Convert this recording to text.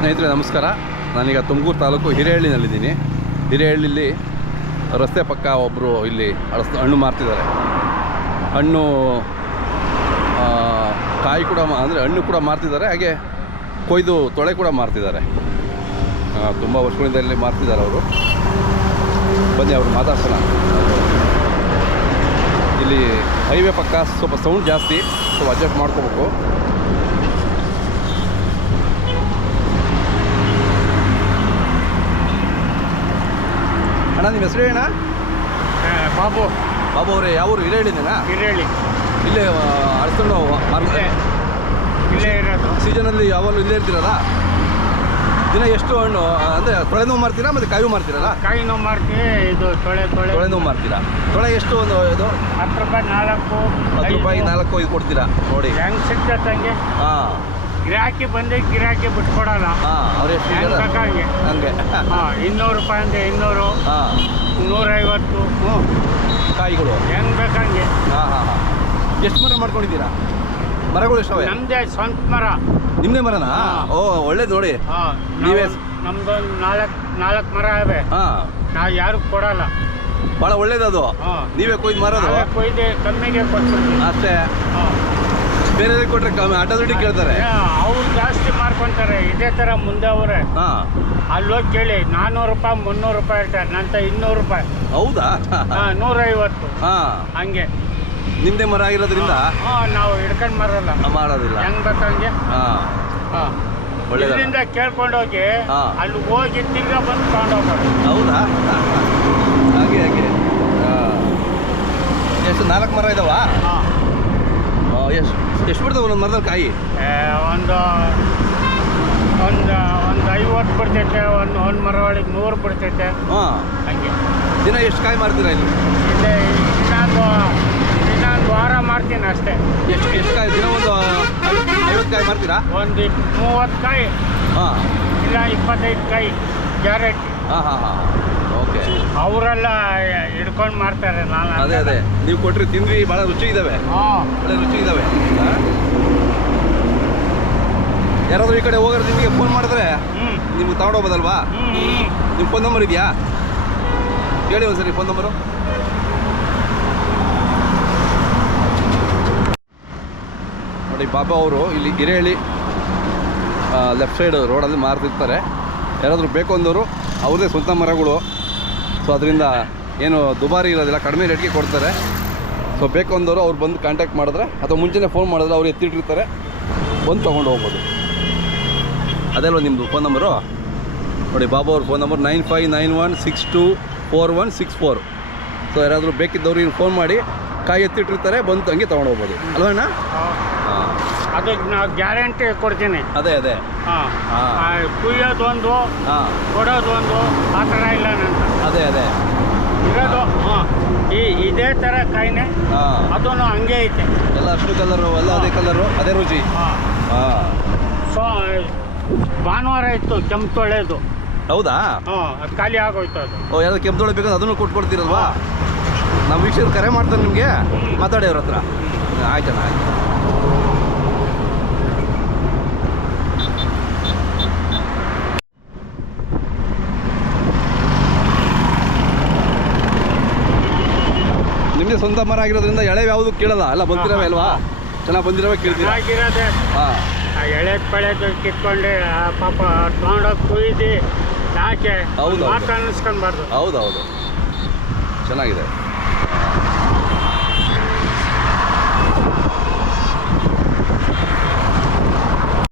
ಸ್ನೇಹಿತರೆ ನಮಸ್ಕಾರ. ನಾನೀಗ ತುಮಕೂರು ತಾಲೂಕು ಹಿರೇಹಳ್ಳಿನಲ್ಲಿದ್ದೀನಿ. ಹಿರೇಹಳ್ಳಿಲಿ ರಸ್ತೆ ಪಕ್ಕ ಒಬ್ಬರು ಇಲ್ಲಿ ಹಣ್ಣು ಮಾರ್ತಿದ್ದಾರೆ. ಹಣ್ಣು ಕಾಯಿ ಕೂಡ ಅಂದರೆ ಹಣ್ಣು ಕೂಡ ಮಾರ್ತಿದ್ದಾರೆ, ಹಾಗೆ ಕೊಯ್ದು ತೊಳೆ ಕೂಡ ಮಾರ್ತಿದ್ದಾರೆ. ತುಂಬ ವರ್ಷಗಳಿಂದ ಇಲ್ಲಿ ಮಾರ್ತಿದ್ದಾರೆ ಅವರು. ಬನ್ನಿ ಅವರು ಮಾತಾಡ್ಸೋಣ. ಇಲ್ಲಿ ಹೈವೇ ಪಕ್ಕ ಸ್ವಲ್ಪ ಸೌಂಡ್ ಜಾಸ್ತಿ, ಸ್ವಲ್ಪ ಅಡ್ಜಸ್ಟ್ ಮಾಡ್ಕೋಬೇಕು. ಅಣ್ಣ ನಿಮ್ಮ ಹೆಸರು ಅಣ್ಣ? ಬಾಬು. ಬಾಬು ಅವರೇ, ಯಾವ ಊರು? ಹಿರೇಹಳ್ಳಿನೇನಾ? ಹಿರೇಹಳ್ಳಿ. ಇಲ್ಲೇ ಅಳಸಂಡು ಇಲ್ಲೇ ಇರೋದು. ಸೀಸನಲ್ಲಿ ಯಾವಾಗಲೂ ಇಲ್ಲೇ ಇರ್ತೀರಲ್ಲ? ದಿನ ಎಷ್ಟು ಹಣ್ಣು ಅಂದರೆ ತೊಳೆ ನೋವು ಮಾರ್ತೀರಾ ಮತ್ತು ಕಾಯಿ ಮಾರ್ತೀರಲ್ಲ? ಕಾಯಿ ನೋವು ಮಾಡ್ತೀವಿ, ಇದು ತೊಳೆ ನೋವು ಮಾರ್ತೀರಾ? ತೊಳೆ ಎಷ್ಟು? ಒಂದು ಇದು 10 ರೂಪಾಯಿ 4, 10 ರೂಪಾಯಿ 4 ಇದು ಕೊಡ್ತೀರಾ ನೋಡಿ. ಹೆಂಗೆ ಸಿಗ್ತದೆ ಹಂಗೆ. ಹಾಂ, ಗಿರಾಕಿ ಬಂದು ಗಿರಾಕಿ ಬಿಟ್ಕೊಡಲ್ಲ. ಹಾಂ, ಅವ್ರು ಎಷ್ಟು ಹಂಗೆ ಹಂಗೆ. ಹಾಂ, 200 ರೂಪಾಯಿ ಅಂದರೆ 200, ಹಾಂ, 150 ಕಾಯಿಗಳು ಹೆಂಗೆ ಬೇಕಂಗೆ. ಹಾಂ ಹಾಂ ಹಾಂ. ಎಷ್ಟು ಮರ ಮಾಡ್ಕೊಂಡಿದ್ದೀರಾ? ಮರಗಳು ಎಷ್ಟವೆ? ನಮ್ಮದೇ ಸ್ವಂತ ಮರ. ನಿಮ್ಮದೇ ಮರನಾ? ಓ, ಒಳ್ಳೇದು ನೋಡಿ. ಹಾಂ, ನೀವೇ ನಮ್ದೊಂದು 4 ಮರ ಇವೆ. ಹಾಂ, ನಾವು ಯಾರು ಕೊಡಲ್ಲ. ಭಾಳ ಒಳ್ಳೇದದು. ಹಾಂ, ನೀವೇ ಕೊಯ್ದು ಮಾರೋದು? ಕೊಯ್ದು ಕಮ್ಮಿಗೆ ಕೊಡ್ತೀವಿ ಅಷ್ಟೇ. ಹಾಂ, ಬೇರೆ ಕೊಟ್ಟರೆ ಕಮ್ಮಿ ಅಡ್ಡ ದುಡ್ಡು ಕೇಳ್ತಾರೆ. ಅವ್ರು ಜಾಸ್ತಿ ಮಾಡ್ಕೊತಾರೆ. ಇದೇ ಥರ ಮುಂದೆ ಅವರೇ. ಹಾಂ, ಅಲ್ಲಿ ಹೋಗಿ ಕೇಳಿ 400 ರೂಪಾಯಿ 300 ರೂಪಾಯಿ ಇರ್ತಾರೆ. ನಂತ 200 ರೂಪಾಯಿ. ಹೌದಾ? 150 ಹಾಂ, ಹಂಗೆ. ನಿಮ್ಮದೇ ಮರ ಆಗಿರೋದ್ರಿಂದ ನಾವು ಹಿಡ್ಕೊಂಡು ಮಾರಲ್ಲ, ಮಾಡೋದಿಲ್ಲ. ಹೆಂಗ್ ಬೇಕಂಗೆ. ಹಾಂ, ಒಳ್ಳೇದು. ಇಲ್ಲಿಂದ ಕೇಳ್ಕೊಂಡೋಗಿ ಹಾಂ, ಅಲ್ಲಿ ಹೋಗಿ ತಿರ್ಗಾ ಬಂದು ತಗೊಂಡೋಗೋದು. ಹೌದಾ? ಹಾಗೆ ಹಾಗೆ. ಎಷ್ಟು 4 ಮರ ಇದಾವ? ಹಾಂ, ಎಷ್ಟು ಬಿಡ್ತಾವೆ ಒಂದೊಂದು ಮರದಲ್ಲಿ ಕಾಯಿ? ಒಂದು 50 ಬಿಡ್ತೈತೆ, ಒಂದು ಮರ ಒಳಗೆ 100 ಬಿಡ್ತೈತೆ. ಹಾಂ, ಹಂಗೆ. ದಿನ ಎಷ್ಟು ಕಾಯಿ ಮಾರ್ತೀರಾ ಇಲ್ಲಿ? ಇಲ್ಲೇ ಇನ್ನೊಂದು ವಾರ ಮಾಡ್ತೀನಿ ಅಷ್ಟೇ. ಎಷ್ಟು ಕಾಯಿ? ದಿನ ಒಂದು 50 ಕಾಯಿ ಮಾರ್ತೀರಾ? ಒಂದು 30 ಕಾಯಿ, ಹಾಂ, ಇಲ್ಲ 25 ಕಾಯಿ ಗ್ಯಾರಂಟಿ. ಹಾಂ ಹಾಂ ಹಾಂ. ಓಕೆ. ಅವರೆಲ್ಲ ಹಿಡ್ಕೊಂಡು ಮಾಡ್ತಾರೆ. ನಾನು ಅದೇ ನೀವು ಕೊಟ್ಟರೆ ತಿಂದ್ರಿ, ಭಾಳ ರುಚಿ ಇದ್ದಾವೆ. ಹಾಂ, ಒಳ್ಳೆ ರುಚಿ ಇದ್ದಾವೆ. ಯಾರಾದರೂ ಈ ಕಡೆ ಹೋಗೋರು ನಿಮಗೆ ಫೋನ್ ಮಾಡಿದ್ರೆ ನಿಮ್ಗೆ ತಗೊಂಡೋಗ್ಬೋದಲ್ವಾ? ನಿಮ್ಮ ಫೋನ್ ನಂಬರ್ ಇದೆಯಾ? ಹೇಳಿ ಒಂದ್ಸರಿ ಫೋನ್ ನಂಬರು. ನೋಡಿ, ಬಾಬಾ ಅವರು ಇಲ್ಲಿ ಹಿರೇಹಳ್ಳಿ ಲೆಫ್ಟ್ ಸೈಡ್ ರೋಡಲ್ಲಿ ಮಾರ್ತಿರ್ತಾರೆ. ಯಾರಾದರೂ ಬೇಕು ಅಂದವರು ಅವ್ರದ್ದೇ ಸ್ವಂತ ಮರಗಳು. ಸೊ ಅದರಿಂದ ಏನು ದುಬಾರಿ ಇರೋದಿಲ್ಲ, ಕಡಿಮೆ ರೇಟ್ಗೆ ಕೊಡ್ತಾರೆ. ಸೊ ಬೇಕು ಅಂದವರು ಅವ್ರು ಬಂದು ಕಾಂಟ್ಯಾಕ್ಟ್ ಮಾಡಿದ್ರೆ ಅಥವಾ ಮುಂಚೆನೇ ಫೋನ್ ಮಾಡಿದ್ರೆ ಅವ್ರು ಎತ್ತಿಟ್ಟಿರ್ತಾರೆ, ಬಂದು ತೊಗೊಂಡು ಹೋಗ್ಬೋದು. ಅದಲ್ವ ನಿಮ್ಮದು ಫೋನ್ ನಂಬರು? ನೋಡಿ, ಬಾಬಾ ಅವ್ರ ಫೋನ್ ನಂಬರ್ 9591624164. ಸೊ ಯಾರಾದರೂ ಬೇಕಿದ್ದವ್ರು ಇಲ್ಲಿ ಫೋನ್ ಮಾಡಿ ಕಾಯಿ ಎತ್ತಿಟ್ಟಿರ್ತಾರೆ, ಬಂದು ಹಂಗೆ ತೊಗೊಂಡು ಹೋಗ್ಬೋದು ಅಲ್ವಣ್ಣ? ಹಾಂ, ಅದಕ್ಕೆ ನಾವು ಗ್ಯಾರಂಟಿ ಕೊಡ್ತೀನಿ. ಅದೇ ಹಾಂ, ಕುಯ್ಯೋದೊಂದು, ಕೊಡೋದೊಂದು, ಆ ಥರ ಇಲ್ಲ ನಂತ. ಅದೇ ಇರೋದು ಇದೇ ಥರ ಕಾಯಿನೇ. ಅದೂ ಹಂಗೆ ಐತೆ. ಎಲ್ಲ ಅಷ್ಟು ಕಲರು, ಎಲ್ಲ ಅದೇ ಕಲರು, ಅದೇ ರುಚಿ. ಹಾಂ, ಸೊ ಭಾನುವಾರ ಇತ್ತು ಕೆಂಪು ತೊಳೆದು. ಹೌದಾ? ಅದು ಖಾಲಿ ಆಗೋಯ್ತು. ಅದು ಯಾವ್ದು ಕೆಂಪು ತೊಳೆ ಬೇಕಂದ್ರೆ ಅದನ್ನು ಕೊಟ್ಕೊಡ್ತೀರಲ್ವಾ? ನಮ್ಮ ವೀಕ್ಷಕರು ಕರೆ ಮಾಡ್ತಾರೆ ನಿಮಗೆ, ಮಾತಾಡಿ ಅವ್ರ ಹತ್ರ. ಆಯ್ತಣ್ಣ, ಆಯ್ತು. ನಿಮಗೆ ಸ್ವಂತ ಮರ ಆಗಿರೋದ್ರಿಂದ ಎಳೆ ಯಾವುದು ಕೇಳಲ್ಲ, ಎಲ್ಲ ಬಂದಿರವೆ ಅಲ್ವಾ? ಚೆನ್ನಾಗಿ ಬಂದಿರವೆ ಕೇಳ್ತೀರಾ? ಆಗಿರೋದೆ. ಹಾಂ, ಎಳೆದು ಪಳೆದು ಕಿತ್ಕೊಂಡು ಪಾಪ ತೊಗೊಂಡೋಗಿ ಕುಯ್ದು ಯಾಕೆ ಹೌದು ಮಾತು ಅನ್ನಿಸ್ಕೊಂಬಾರ್ದು. ಹೌದೌದು, ಚೆನ್ನಾಗಿದೆ.